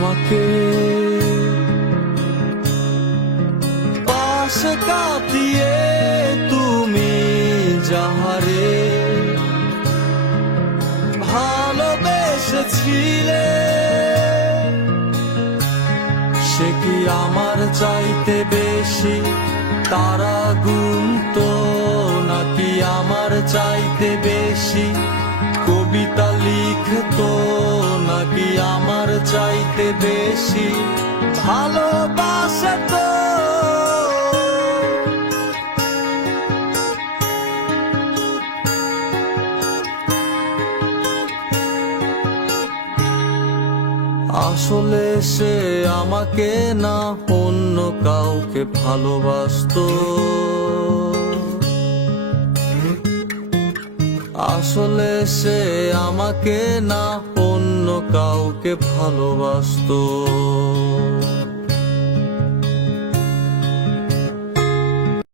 আমাকে। পাশে কাটিয়ে তুমি যাহারে। ভালোবেসেছিলে। সে কি আমার চাইতে বেশি তারা গুনত, নাকি আমার চাইতে বেশি কবিতা লিখতো? আমার চাইতে বেশি ভালোবাসে তো। আসলে সে আমাকে না, অন্য কাউকে ভালোবাসতো। আসলে সে আমাকে না অন্য ভালোবাসতো।